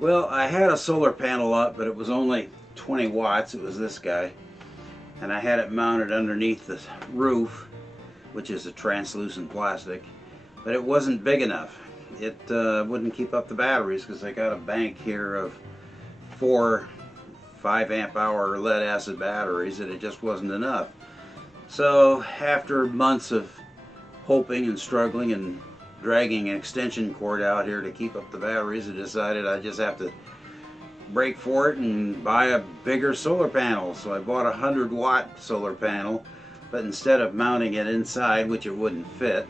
Well, I had a solar panel up, but it was only 20 watts. It was this guy. And I had it mounted underneath the roof, which is a translucent plastic, but it wasn't big enough. It wouldn't keep up the batteries because I got a bank here of 4 5-amp-hour lead acid batteries, and it just wasn't enough. So after months of hoping and struggling and dragging an extension cord out here to keep up the batteries, I decided I just have to break for it and buy a bigger solar panel. So I bought a 100-watt solar panel, but instead of mounting it inside, which it wouldn't fit,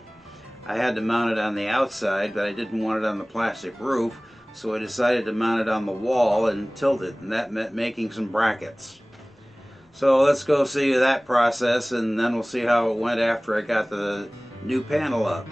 I had to mount it on the outside, but I didn't want it on the plastic roof, so I decided to mount it on the wall and tilt it, and that meant making some brackets. So let's go see that process, and then we'll see how it went after I got the new panel up.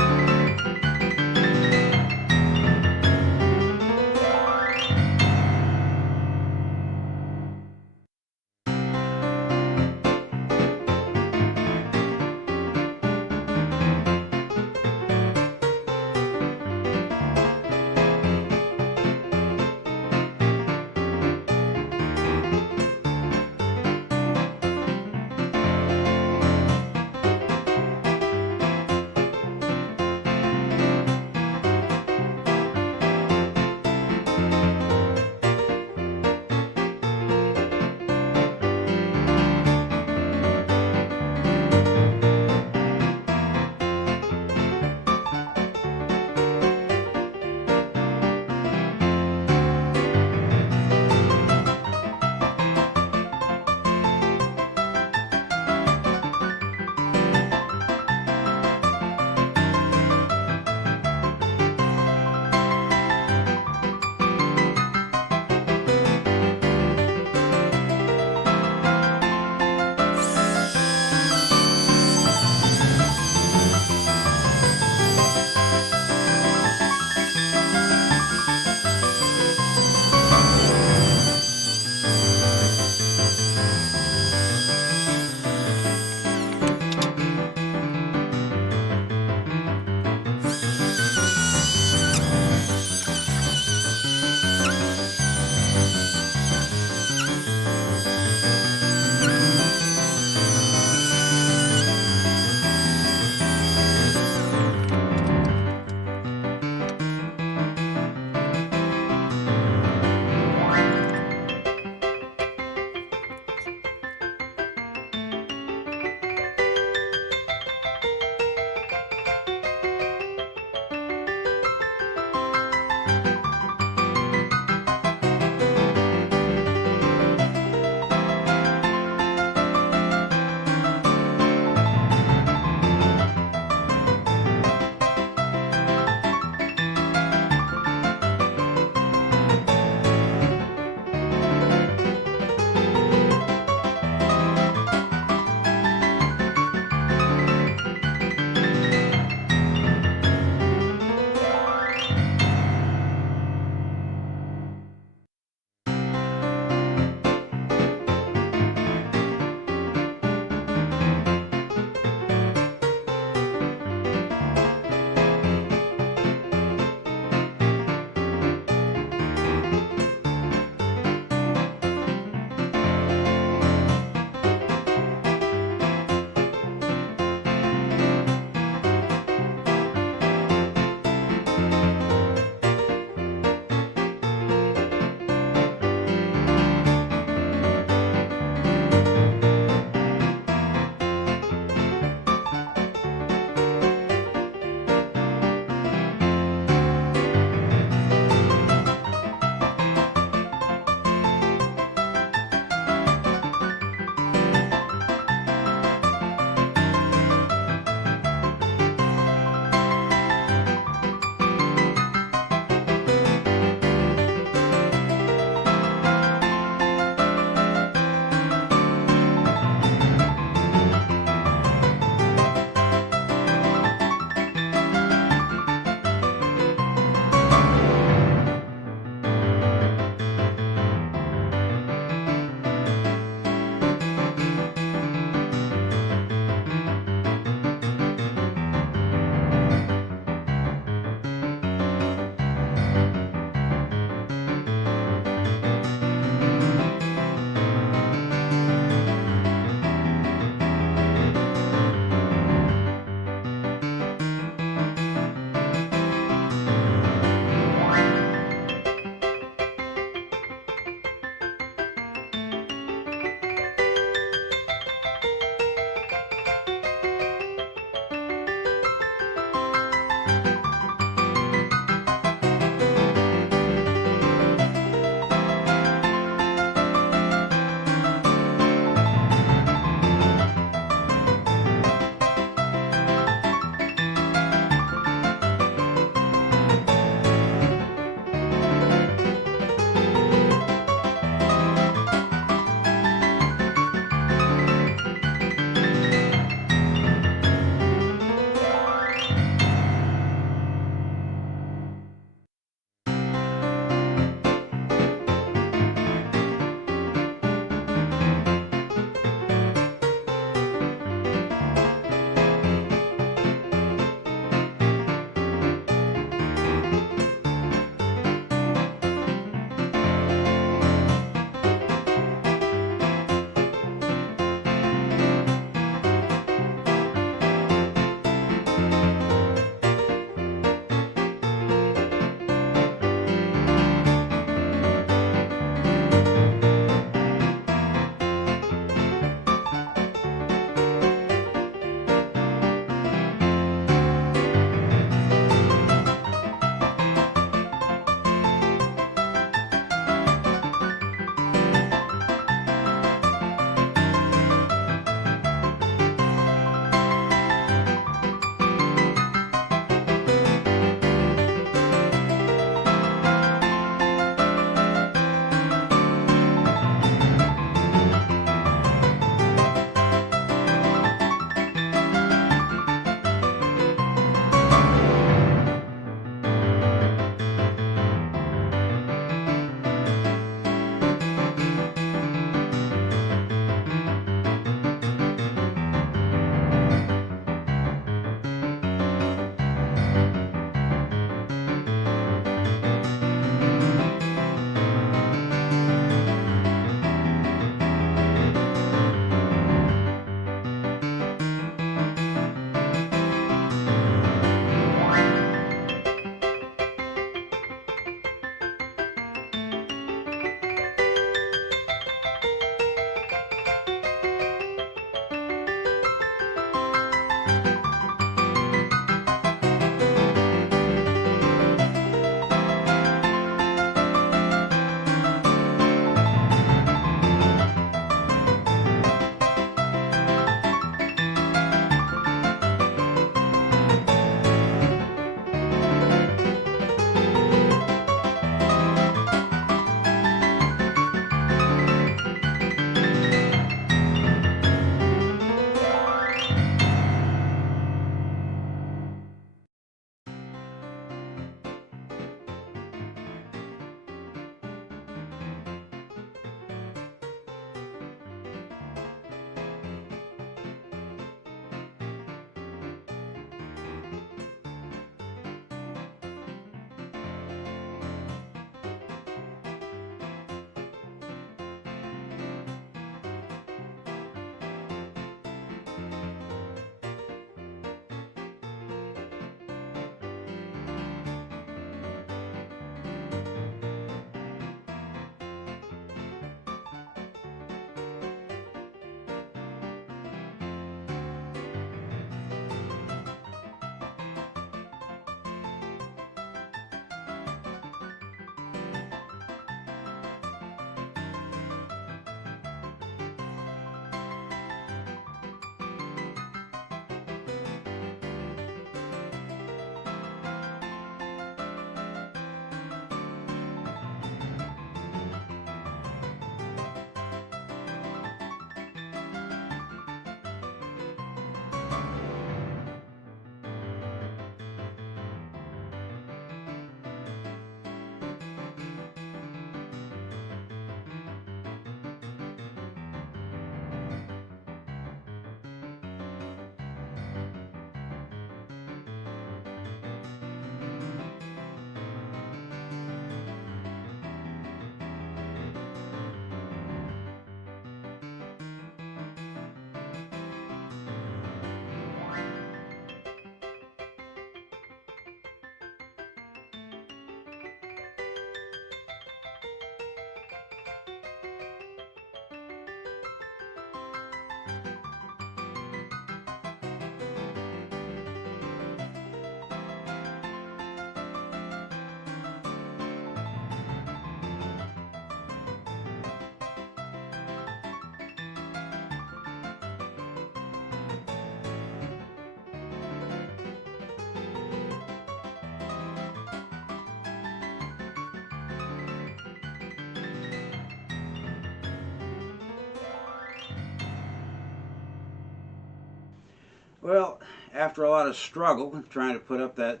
Well, after a lot of struggle trying to put up that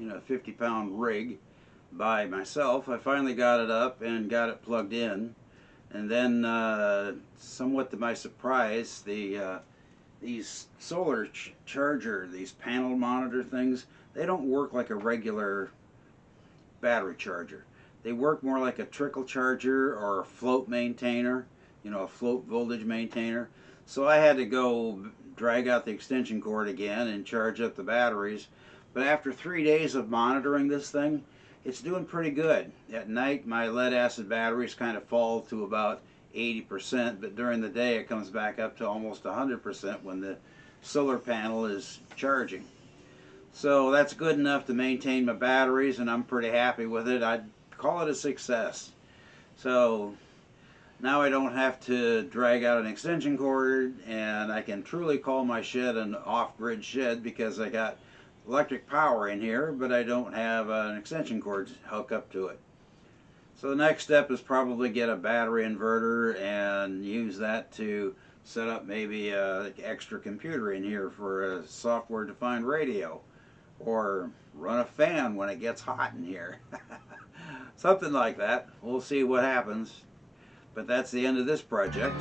50-pound rig by myself, I finally got it up and got it plugged in. And then, somewhat to my surprise, these solar charger, these panel monitor things, they don't work like a regular battery charger. They work more like a trickle charger or a float maintainer, a float voltage maintainer. So I had to go drag out the extension cord again and charge up the batteries. But after 3 days of monitoring this thing, it's doing pretty good. At night, my lead acid batteries kind of fall to about 80%, but during the day it comes back up to almost 100% when the solar panel is charging. So that's good enough to maintain my batteries, and I'm pretty happy with it. I'd call it a success. So now I don't have to drag out an extension cord, and I can truly call my shed an off-grid shed because I got electric power in here, but I don't have an extension cord hooked up to it. So the next step is probably get a battery inverter and use that to set up maybe an extra computer in here for a software-defined radio, or run a fan when it gets hot in here. Something like that. We'll see what happens. But that's the end of this project.